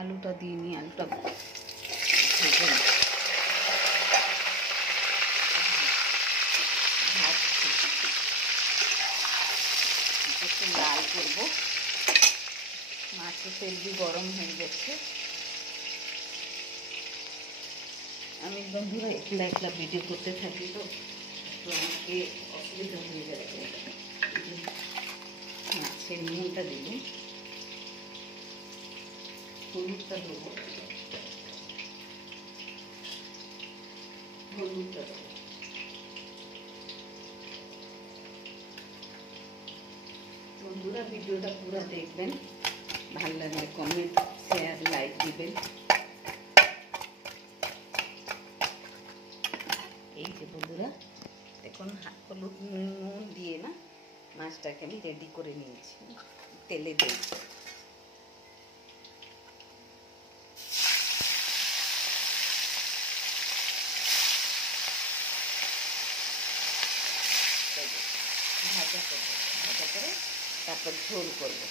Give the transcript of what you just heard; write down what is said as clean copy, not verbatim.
আলুটা দিয়ে নিই, আলুটা ভেজে নিই। একটু লাল করবো। মাছের তেল দিয়ে গরম হয়ে গেছে। আমি বন্ধুরা একলা একলা ভিডিও করতে থাকি, তো একটু আমাকে অসুবিধা হয়ে যাচ্ছে। মাছের নুনটা দেবো, হলুদটা দেবো, হলুদটা দেবো। বন্ধুরা ভিডিওটা পুরো দেখবেন, ভালো লাগলে কমেন্ট, শেয়ার, লাইক দিবেন। এই যে বন্ধুরা এখন হলুদ নুন দিয়ে না মাছটাকে আমি রেডি করে নিয়েছি, তেলে দিই। ভাজা করবো, ভাজা করে তারপর ঝোল করবো।